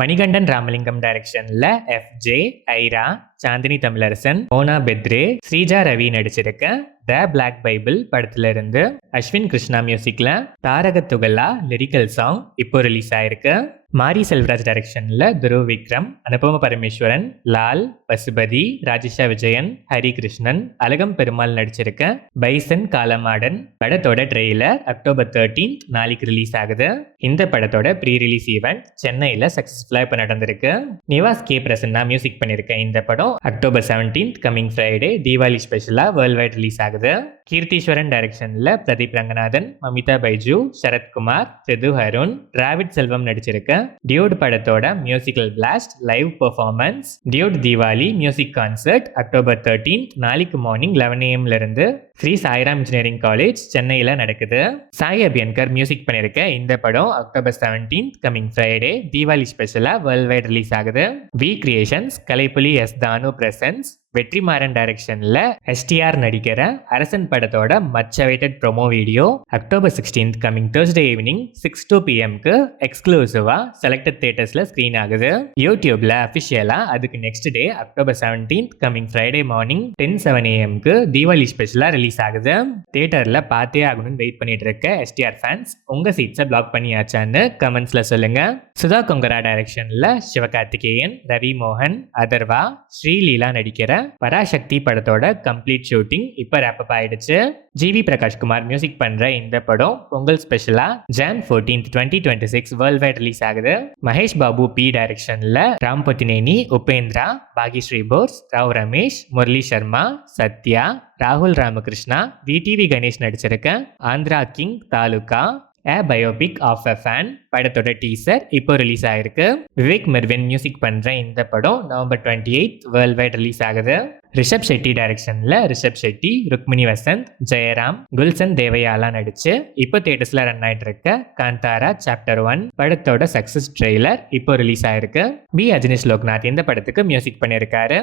மணிகண்டன் ராமலிங்கம் டைரக்ஷன்ல எஃப்ஜே, ஐரா, சாந்தினி தமிழரசன், மோனா பெத்ரே, ஸ்ரீஜா ரவி நடிச்சிருக்க த black Bible படத்துல இருந்து அஸ்வின் கிருஷ்ணா மியூசிக்ல தாரக துகலா லிரிக்கல் சாங் இப்போ ரிலீஸ் ஆயிருக்கு. மாரி செல்வராஜ் டைரக்ஷன்ல துருவ் விக்ரம், அனுபவ பரமேஸ்வரன், லால், பசுபதி, ராஜேஷா விஜயன், ஹரி கிருஷ்ணன், அழகம் பெருமாள் நடிச்சிருக்க பைசன் காலமாடன் படத்தோட ட்ரெய்லர் அக்டோபர் 13 நாளைக்கு ரிலீஸ் ஆகுது. இந்த படத்தோட ப்ரீ ரிலீஸ் ஈவெண்ட் சென்னையில சக்சஸ்ஃபுல்லா இப்ப நடந்திருக்கு. நிவாஸ் கே பிரசன்னா மியூசிக் பண்ணிருக்க இந்த படம் அக்டோபர் 17 கமிங் ஃப்ரைடே தீபாவளி ஸ்பெஷலா வேர்ல்ட் வைட் ரிலீஸ் ஆகுது. கீர்த்தீஸ்வரன் டைரக்ஷன்ல பிரதீப் ரங்கநாதன், மமிதா பைஜு, சரத்குமார், சிது அருண், டிராவிட் செல்வம் நடிச்சிருக்க டியூட் படத்தோட musical blast live performance Dude Deepavali music concert October 13 நாளைக்கு மார்னிங் 11 AM இருந்து ஸ்ரீ சாய்ராம் இன்ஜினியரிங் காலேஜ் சென்னையில நடக்குது. சாய் அபியன்கர் மியூசிக் பண்ணிருக்க இந்த படம் அக்டோபர் 17 கமிங் ஃப்ரைடே தீபாவளி ஸ்பெஷலா வேர்ல்ட் வைட் ரிலீஸ் ஆகுது. V creations, Kalaippuli S Thanu presents, Vetrimaaran டைரக்ஷன்ல எஸ்டிஆர் நடிக்கிற அரசன் படத்தோட much awaited promo video October 16 coming Thursday evening 6 to PM எக்ஸ்க்ளூசிவா செலக்டட் தியேட்டர்ஸ்ல ஸ்கிரீன் ஆகுது. யூடியூப்ல அபிஷியலா அதுக்கு next day October 17 coming Friday morning 10:07 AM Deepavali ஸ்பெஷலா ரிலீஸ் ஆகுது. தியேட்டர்ல பார்த்தே ஆகணும்னு வெயிட் பண்ணிட்டு இருக்க எஸ்டிஆர் ஃபேன்ஸ் உங்க சீட்ஸை பிளாக் பண்ணியாச்சான்னு கமெண்ட்ஸ்ல சொல்லுங்க. சுதா கொங்கரா டைரக்ஷன்ல சிவகார்த்திகேயன், ரவி மோகன், அதர்வா, ஸ்ரீலீலா நடிக்கிற பராசக்தி படத்தோட கம்ப்ளீட் ஷூட்டிங் இப்ப ரேப்பப் ஆயிடுச்சு. ஜிவி பிரகாஷ்குமார் மியூசிக் பண்ற இந்த படம் பொங்கல் ஸ்பெஷலா Jan 14, 2026 வேர்ல்ட் வைட் ரிலீஸ் ஆகுது. மகேஷ் பாபு பி டைரக்ஷன்ல ராம் பொத்தினேனி, உபேந்திரா, பாகிஸ்ரீ போஸ், ராவ் ரமேஷ், முரளி சர்மா, சத்யா, ராகுல் ராமகிருஷ்ணா, விடிவி கணேஷ் நடிச்சிருக்க Andhra king Taluka A Biopic of a Fan படத்தோட டீசர் இப்போ ரிலீஸ் ஆயிருக்கு. விவேக் மெர்வின் மியூசிக் பண்ற இந்த படம் நவம்பர் 28 வேர்ல்ட் வைட் ரிலீஸ் ஆகுது. ரிஷப் ஷெட்டி டைரக்ஷன்ல ரிஷப் ஷெட்டி, ருக்மிணி வசந்த், ஜெயராம், குல்சன் தேவையாலா நடிச்சு இப்போ தியேட்டர்ஸ்ல ரன் ஆயிட்டு இருக்க காந்தாரா சாப்டர் 1 படத்தோட சக்சஸ் ட்ரெய்லர் இப்போ ரிலீஸ் ஆயிருக்கு. பி அஜினிஷ் லோக்நாத் இந்த படத்துக்கு மியூசிக் பண்ணியிருக்காரு.